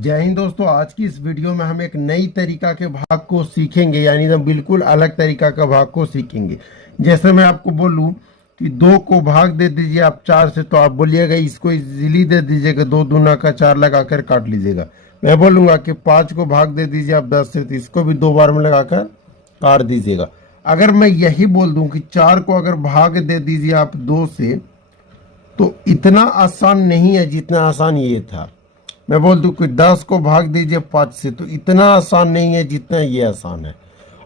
जय हिंद दोस्तों। आज की इस वीडियो में हम एक नई तरीका के भाग को सीखेंगे, यानी तो बिल्कुल अलग तरीका का भाग को सीखेंगे। जैसे मैं आपको बोलूं कि 2 को भाग दे दीजिए आप 4 से, तो आप बोलिएगा इसको इजीली दे दीजिएगा, 2 दूना का 4 लगाकर काट लीजिएगा। मैं बोलूंगा कि 5 को भाग दे दीजिए आप 10 से, तो इसको भी 2 बार में लगाकर काट दीजिएगा। अगर मैं यही बोल दूं कि 4 को अगर भाग दे दीजिए आप 2 से, तो इतना आसान नहीं है जितना आसान ये था। मैं बोल दूं कि 10 को भाग दीजिए 5 से, तो इतना आसान नहीं है जितना ये आसान है।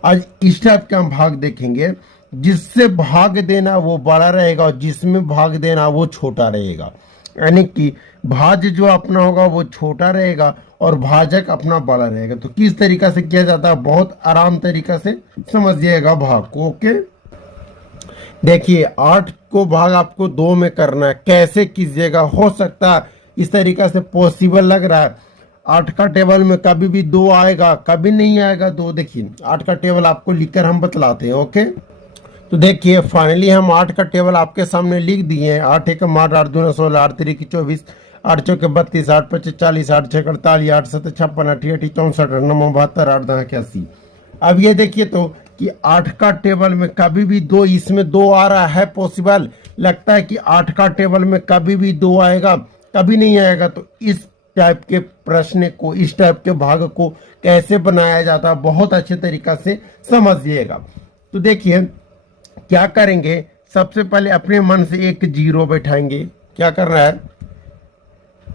आज इस टाइप का हम भाग देखेंगे, जिससे भाग देना वो बड़ा रहेगा और जिसमें भाग देना वो छोटा रहेगा। यानी कि भाज्य जो अपना होगा वो छोटा रहेगा और भाजक अपना बड़ा रहेगा। तो किस तरीका से किया जाता है, बहुत आराम तरीका से समझिएगा भाग को। ओके, देखिए 8 को भाग आपको 2 में करना है। कैसे कीजिएगा, हो सकता है इस तरीका से पॉसिबल लग रहा है। 8 का टेबल में कभी भी 2 आएगा, कभी नहीं आएगा 2। देखिए 8 का टेबल आपको लिखकर हम बतलाते हैं। ओके, तो देखिए फाइनली हम 8 का टेबल आपके सामने लिख दिए हैं। 8 एक 8, 8 दूना 16, 8 3 24, 8 चौके 32, 8 5 40, 8 6 48, 8 7 56, 8 8 64, 8 9 72, 8 10 81। अब ये देखिए तो कि 8 का टेबल में कभी भी 2, इसमें 2 आ रहा है पॉसिबल लगता है कि 8 का टेबल में कभी भी 2 आएगा, कभी नहीं आएगा। तो इस टाइप के प्रश्न को, इस टाइप के भाग को कैसे बनाया जाता है, बहुत अच्छे तरीका से समझिएगा। तो देखिए क्या करेंगे, सबसे पहले अपने मन से एक 0 बैठाएंगे। क्या करना है,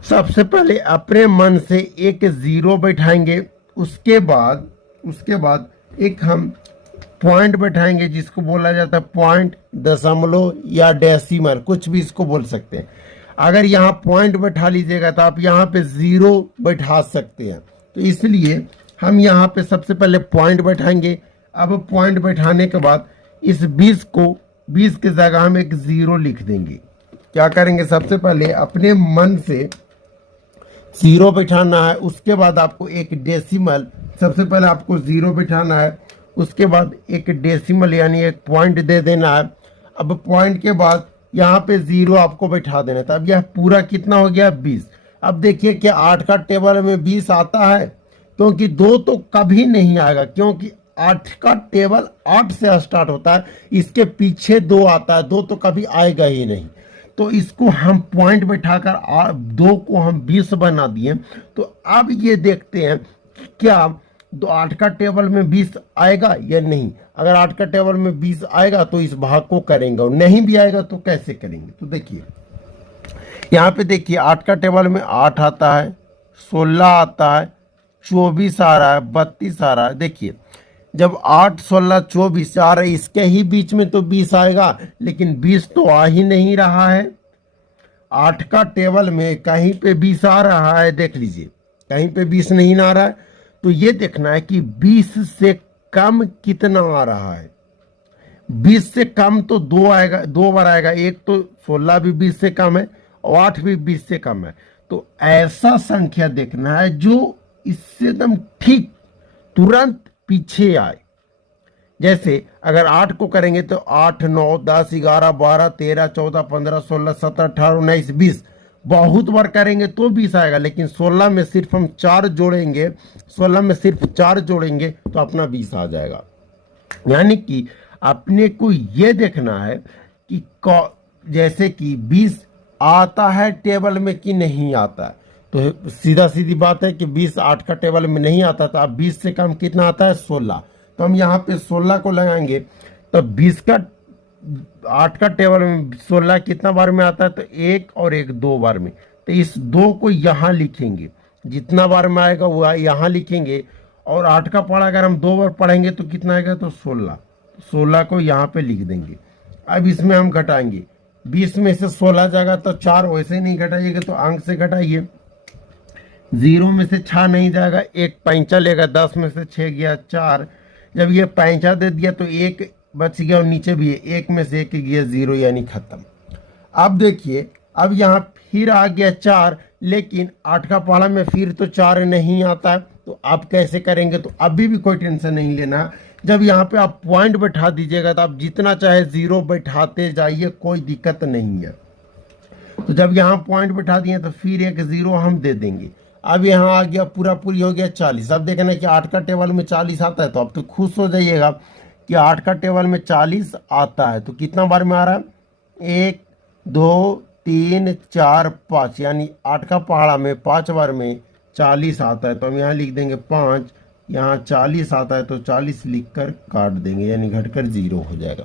सबसे पहले अपने मन से एक 0 बैठाएंगे। उसके बाद एक हम पॉइंट बैठाएंगे, जिसको बोला जाता है पॉइंट, दशमलव या डेसिमल, कुछ भी इसको बोल सकते हैं। अगर यहाँ पॉइंट बैठा लीजिएगा तो आप यहाँ पे 0 बैठा सकते हैं। तो इसलिए हम यहाँ पे सबसे पहले पॉइंट बैठाएंगे। अब पॉइंट बैठाने के बाद इस 20 की जगह हम एक 0 लिख देंगे। क्या करेंगे, सबसे पहले अपने मन से 0 बैठाना है। उसके बाद आपको एक डेसिमल, सबसे पहले आपको 0 बैठाना है, उसके बाद एक डेसिमल यानी एक पॉइंट दे देना है। अब पॉइंट के बाद यहाँ पे 0 आपको बैठा देना था। अब यह पूरा कितना हो गया, 20। अब देखिए क्या 8 का टेबल में 20 आता है, क्योंकि 2 तो कभी नहीं आएगा, क्योंकि 8 का टेबल 8 से स्टार्ट होता है, इसके पीछे 2 आता है, 2 तो कभी आएगा ही नहीं। तो इसको हम पॉइंट बैठाकर 2 को हम 20 बना दिए। तो अब ये देखते हैं क्या 8 का टेबल में 20 आएगा या नहीं। अगर 8 का टेबल में 20 आएगा तो इस भाग को करेंगे, और नहीं भी आएगा तो कैसे करेंगे। तो देखिए यहाँ पे देखिए 8 का टेबल में 8 आता है, 16 आता है, 24 आ रहा है, 32 आ रहा है। देखिए जब 8 16 24 आ रहा है, इसके ही बीच में तो 20 आएगा, लेकिन 20 तो आ ही नहीं रहा है। 8 का टेबल में कहीं पे 20 आ रहा है, देख लीजिए कहीं पे 20 नहीं आ रहा है। तो ये देखना है कि 20 से कम कितना आ रहा है। 20 से कम तो 2 आएगा, 2 बार आएगा। एक तो 16 भी 20 से कम है और 8 भी 20 से कम है। तो ऐसा संख्या देखना है जो इससे एकदम ठीक तुरंत पीछे आए। जैसे अगर 8 को करेंगे तो 8 9 10 11 12 13 14 15 16 17 18 19 20, बहुत बार करेंगे तो 20 आएगा। लेकिन 16 में सिर्फ हम 4 जोड़ेंगे, 16 में सिर्फ 4 जोड़ेंगे तो अपना 20 आ जाएगा। यानी कि अपने को ये देखना है कि जैसे कि 20 आता है टेबल में कि नहीं आता है। तो सीधा सीधी बात है कि 20 8 का टेबल में नहीं आता, तो अब 20 से कम कितना आता है, 16। तो हम यहाँ पे 16 को लगाएंगे, तो 20 का 8 का टेबल में 16 कितना बार में आता है, तो 1 और 1 2 बार में। तो इस 2 को यहाँ लिखेंगे, जितना बार में आएगा वो यहाँ लिखेंगे। और 8 का पढ़ा अगर हम 2 बार पढ़ेंगे तो कितना आएगा, तो 16। 16 को यहाँ पे लिख देंगे। अब इसमें हम घटाएंगे, 20 में से 16 जाएगा तो 4, वैसे नहीं घटाइएगा तो अंक से घटाइए। 0 में से 6 नहीं जाएगा, 1 पैंचा लेगा, 10 में से 6 गया 4। जब ये पैंचा दे दिया तो 1 बच गया और नीचे भी है, 1 में से 1 गया 0, यानी खत्म। अब देखिए अब यहाँ फिर आ गया 4, लेकिन 8 का पहाड़ा में फिर तो 4 नहीं आता है। तो आप कैसे करेंगे, तो अभी भी कोई टेंशन नहीं लेना। जब यहाँ पे आप पॉइंट बैठा दीजिएगा तो आप जितना चाहे 0 बैठाते जाइए, कोई दिक्कत नहीं है। तो जब यहाँ पॉइंट बैठा दिए तो फिर एक 0 हम दे देंगे। अब यहाँ आ गया पूरा पूरी हो गया 40। अब देखना कि 8 का टेबल में 40 आता है, तो अब तो खुश हो जाइएगा कि 8 का टेबल में 40 आता है। तो कितना बार में आ रहा है, 1 2 3 4 5, यानी 8 का पहाड़ा में 5 बार में 40 आता है। तो हम यहाँ लिख देंगे 5, यहाँ 40 आता है तो 40 लिखकर काट देंगे, यानी घटकर 0 हो जाएगा।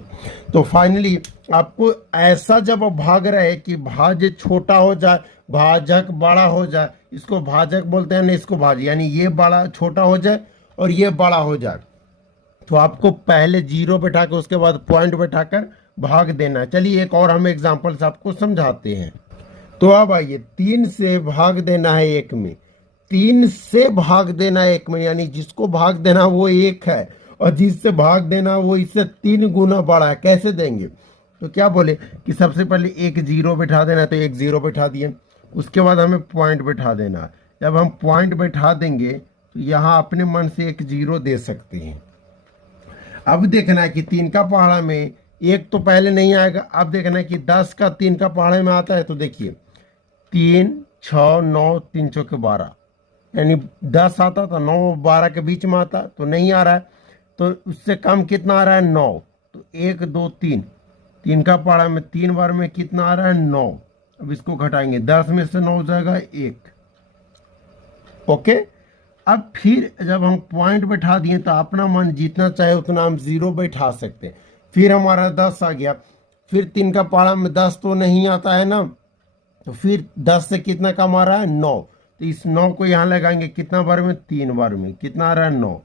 तो फाइनली आपको ऐसा जब भाग रहे कि भाज्य छोटा हो जाए भाजक बड़ा हो जाए, इसको भाजक बोलते हैं ना, इसको भाज्य, यानी ये बड़ा छोटा हो जाए और ये बड़ा हो जाए, तो आपको पहले 0 बैठा कर उसके बाद पॉइंट बैठाकर भाग देना है। चलिए एक और हम एग्जांपल से आपको समझाते हैं। तो अब आइए, 3 से भाग देना है 1 में, 3 से भाग देना है 1 में, यानी जिसको भाग देना वो 1 है और जिससे भाग देना वो इससे 3 गुना बड़ा है। कैसे देंगे, तो क्या बोले कि सबसे पहले एक 0 बैठा देना है, तो एक 0 बैठा दिए, उसके बाद हमें पॉइंट बैठा देना है। जब हम पॉइंट बैठा देंगे तो यहाँ अपने मन से एक 0 दे सकते हैं। अब देखना है कि 3 का पहाड़ा में 1 तो पहले नहीं आएगा। अब देखना है कि 10 का 3 का पहाड़े में आता है, तो देखिए 3 6 9 3 चौके 12, यानी 10 आता था, 9 12 के बीच में आता तो नहीं आ रहा है। तो उससे कम कितना आ रहा है, 9। तो 1 2 3, 3 का पहाड़ा में 3 बार में कितना आ रहा है, 9। अब इसको घटाएंगे, 10 में से 9 हो जाएगा 1। ओके, अब फिर जब हम पॉइंट बैठा दिए तो अपना मन जितना चाहे उतना हम 0 बैठा सकते हैं। फिर हमारा 10 आ गया, फिर 3 का पहाड़ा में 10 तो नहीं आता है ना, तो फिर 10 से कितना कम आ रहा है, 9। तो इस 9 को यहाँ लगाएंगे, कितना बार में, 3 बार में, कितना आ रहा है, 9।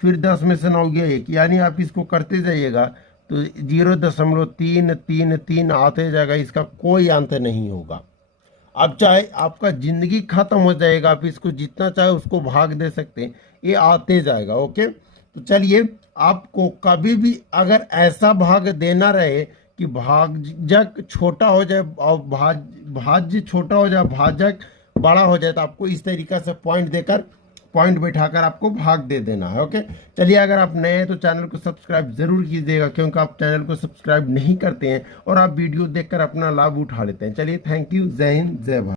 फिर 10 में से 9 गया 1, यानी आप इसको करते जाइएगा तो 0.333 आते जाएगा, इसका कोई अंत नहीं होगा। अब चाहे आपका जिंदगी खत्म हो जाएगा, आप इसको जितना चाहे उसको भाग दे सकते हैं, ये आते जाएगा। ओके, तो चलिए, आपको कभी भी अगर ऐसा भाग देना रहे कि भाजक छोटा हो जाए और भाज्य छोटा हो जाए भाजक बड़ा हो जाए, तो आपको इस तरीका से पॉइंट देकर पॉइंट बैठाकर आपको भाग दे देना है। ओके, चलिए, अगर आप नए हैं तो चैनल को सब्सक्राइब जरूर कीजिएगा, क्योंकि आप चैनल को सब्सक्राइब नहीं करते हैं और आप वीडियो देखकर अपना लाभ उठा लेते हैं। चलिए, थैंक यू, जय हिंद, जय भारत।